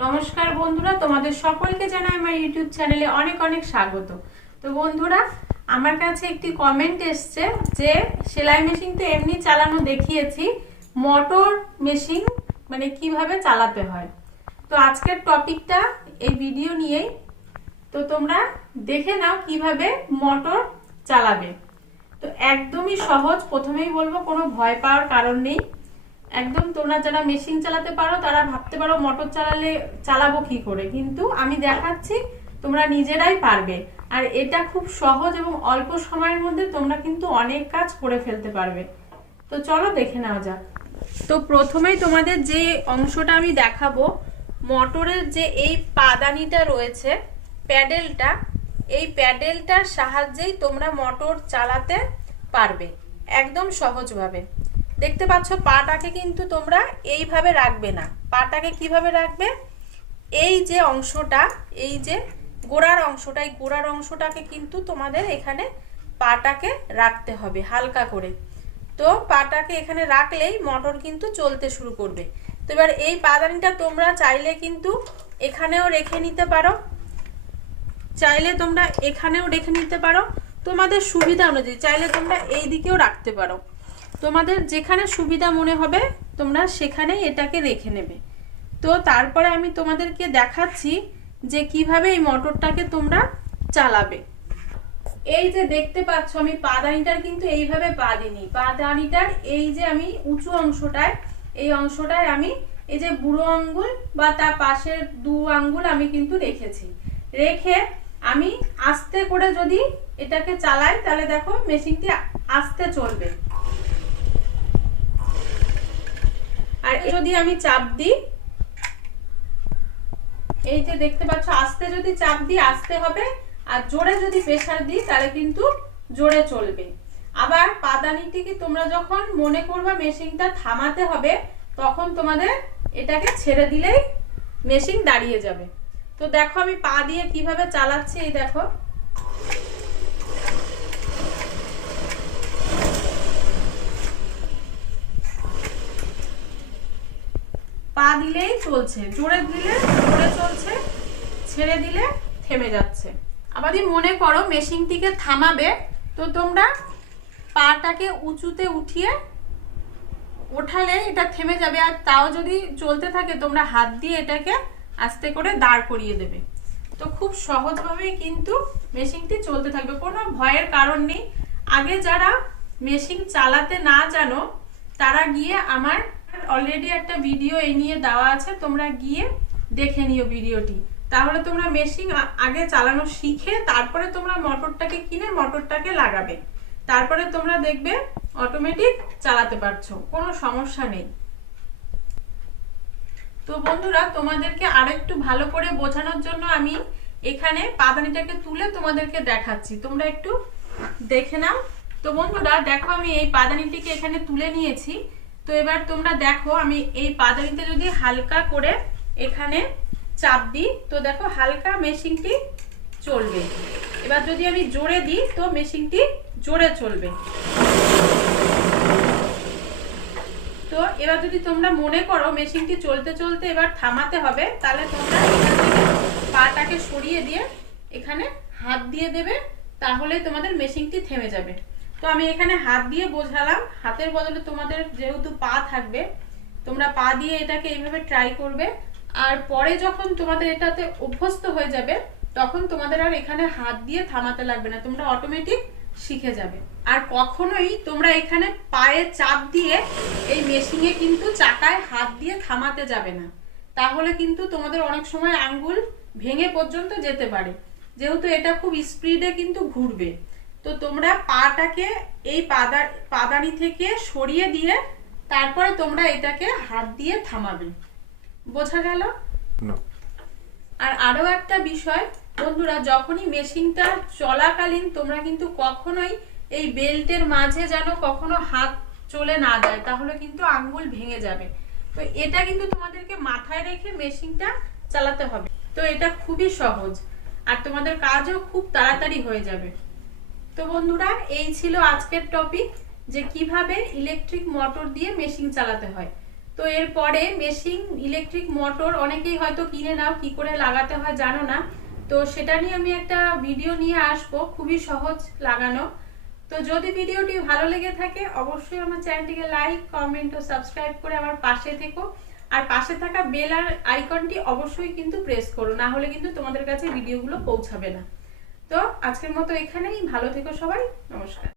নমস্কার বন্ধুরা, তোমাদের সকলকে জানাই আমার ইউটিউব চ্যানেলে অনেক অনেক স্বাগত। তো বন্ধুরা, আমার কাছে একটি কমেন্ট এসছে যে, সেলাই মেশিন তো এমনি চালানো দেখিয়েছি মোটর মেশিন মানে কীভাবে চালাতে হয়। তো আজকের টপিকটা এই ভিডিও নিয়েই। তো তোমরা দেখে নাও কীভাবে মোটর চালাবে। তো একদমই সহজ, প্রথমেই বলব, কোনো ভয় পাওয়ার কারণ নেই। একদম তোমরা যারা মেশিন চালাতে পারো, তারা ভাবতে পারো মোটর চালালে চালাবো কি করে। কিন্তু আমি দেখাচ্ছি, তোমরা নিজেরাই পারবে। আর এটা খুব সহজ এবং অল্প সময়ের মধ্যে তোমরা কিন্তু অনেক কাজ করে ফেলতে পারবে। তো চলো দেখে নেওয়া যাক। তো প্রথমেই তোমাদের যে অংশটা আমি দেখাবো মোটরের যে এই পাদানিটা রয়েছে প্যাডেলটা এই প্যাডেলটার সাহায্যেই তোমরা মোটর চালাতে পারবে, একদম সহজভাবে। দেখতে পাচ্ছ, পাটাকে কিন্তু তোমরা এইভাবে রাখবে না। পাটাকে কীভাবে রাখবে? এই যে অংশটা, এই যে গোড়ার অংশটা, এই গোড়ার অংশটাকে কিন্তু তোমাদের এখানে পাটাকে রাখতে হবে হালকা করে। তো পাটাকে এখানে রাখলেই মটর কিন্তু চলতে শুরু করবে। তো এবার এই পাদানিটা তোমরা চাইলে কিন্তু এখানেও রেখে নিতে পারো। চাইলে তোমরা এখানেও রেখে নিতে পারো। তোমাদের সুবিধা অনুযায়ী চাইলে তোমরা এই দিকেও রাখতে পারো। তোমাদের যেখানে সুবিধা মনে হবে, তোমরা সেখানেই এটাকে রেখে নেবে। তো তারপরে আমি তোমাদেরকে দেখাচ্ছি যে কীভাবে এই মোটরটাকে তোমরা চালাবে। এই যে দেখতে পাচ্ছ, আমি পাদানিটার কিন্তু এইভাবে পা দিইনি। পাদানিটার এই যে আমি উঁচু অংশটায়, এই অংশটায় আমি এই যে বুড়ো আঙ্গুল বা তার পাশের দু আঙ্গুল আমি কিন্তু রেখেছি। রেখে আমি আস্তে করে যদি এটাকে চালাই, তাহলে দেখো মেশিনটি আস্তে চলবে। আর যদি আমি চাপ দিই এই যে দেখতে পাচ্ছ আস্তে যদি চাপ দিই আস্তে হবে। আর জোরে যদি প্রেসার দিই তাহলে কিন্তু জোরে চলবে। আবার পাদানিটিকে তোমরা যখন মনে করবা মেশিনটা থামাতে হবে তখন তোমাদের এটাকে ছেড়ে দিলেই মেশিন দাঁড়িয়ে যাবে। তো দেখো আমি পা দিয়ে কীভাবে চালাচ্ছি এই দেখো। পা দিলেই চলছে, জোরে দিলে, জোরে চলছে, ছেড়ে দিলে থেমে যাচ্ছে। আবার মনে করো মেশিনটিকে থামাবে, তো তোমরা পাটাকে উঁচুতে উঠিয়ে ওঠালে এটা থেমে যাবে, আর তাও যদি চলতে থাকে, তোমরা হাত দিয়ে এটাকে আস্তে করে দাঁড় করিয়ে দেবে। তো খুব সহজভাবেই কিন্তু মেশিনটি চলতে থাকবে। কোনো ভয়ের কারণ নেই। আগে যারা মেশিন চালাতে না জানো, তারা গিয়ে আমার অলরেডি একটা ভিডিও এই নিয়ে দেওয়া আছে, তোমরা গিয়ে দেখে নিও ভিডিওটি তাহলে তোমরা মেশিন আগে চালানো শিখে তারপরে তোমরা মোটরটাকে কিনে মোটরটাকে লাগাবে। তারপরে তোমরা দেখবে অটোমেটিক চালাতে পারছ, কোনো সমস্যা নেই। তো বন্ধুরা, তোমাদেরকে আরেকটু ভালো করে বোঝানোর জন্য আমি এখানে পাদানিটাকে তুলে তোমাদেরকে দেখাচ্ছি। তোমরা একটু দেখে নাও। তো বন্ধুরা, দেখো আমি এই পাদানিটিকে এখানে তুলে নিয়েছি। তো এবার তোমরা দেখো, আমি এই পাদানিতে যদি হালকা করে এখানে চাপ দিই, তো দেখো হালকা মেশিনটি চলবে। এবার যদি আমি জোরে দিই, তো মেশিনটি জোরে চলবে। তো এবার যদি তোমরা মনে করো মেশিনটি চলতে চলতে এবার থামাতে হবে, তাহলে তোমরা এখান থেকে পাটাকে সরিয়ে দিয়ে এখানে হাত দিয়ে দেবে, তাহলে তোমাদের মেশিনটি থেমে যাবে। তো আমি এখানে হাত দিয়ে বোঝালাম। হাতের বদলে তোমাদের যেহেতু পা থাকবে, তোমরা পা দিয়ে এটাকে এইভাবে ট্রাই করবে। আর পরে যখন তোমাদের এটাতে অভ্যস্ত হয়ে যাবে, তখন তোমাদের আর এখানে হাত দিয়ে থামাতে লাগবে না, তোমরা অটোমেটিক শিখে যাবে। আর কখনোই তোমরা এখানে পায়ে চাপ দিয়ে এই মেশিনে কিন্তু চাকায় হাত দিয়ে থামাতে যাবে না। তাহলে কিন্তু তোমাদের অনেক সময় আঙ্গুল ভেঙে পর্যন্ত যেতে পারে। যেহেতু এটা খুব স্পিডে কিন্তু ঘুরবে। তো তোমরা পাটাকে এই পাদা পাদানি থেকে সরিয়ে দিয়ে তারপরে তোমরা এটাকে হাত দিয়ে থামাবে। বোঝা গেল? আর আরও একটা বিষয় বন্ধুরা যখনই মেশিনটা চলাকালীন তোমরা কিন্তু কখনোই এই বেল্টের মাঝে যেন কখনো হাত চলে না যায় তাহলে কিন্তু আঙ্গুল ভেঙে যাবে। তো এটা কিন্তু তোমাদেরকে মাথায় রেখে মেশিনটা চালাতে হবে। তো এটা খুবই সহজ। আর তোমাদের কাজও খুব তাড়াতাড়ি হয়ে যাবে। তো বন্ধুরা, এই ছিল আজকের টপিক যে কীভাবে ইলেকট্রিক মোটর দিয়ে মেশিন চালাতে হয়। তো এরপরে মেশিন ইলেকট্রিক মোটর অনেকেই হয়তো কিনে নাও, কি করে লাগাতে হয় জানো না। তো সেটা নিয়ে আমি একটা ভিডিও নিয়ে আসব, খুবই সহজ লাগানো। তো যদি ভিডিওটি ভালো লেগে থাকে, অবশ্যই আমার চ্যানেলটিকে লাইক কমেন্ট ও সাবস্ক্রাইব করে আমার পাশে থেকো। আর পাশে থাকা বেল আর আইকনটি অবশ্যই কিন্তু প্রেস করো, না হলে কিন্তু তোমাদের কাছে ভিডিওগুলো পৌঁছাবে না। তো আজকের মতো এখানেই ভালো থেকো সবাই নমস্কার।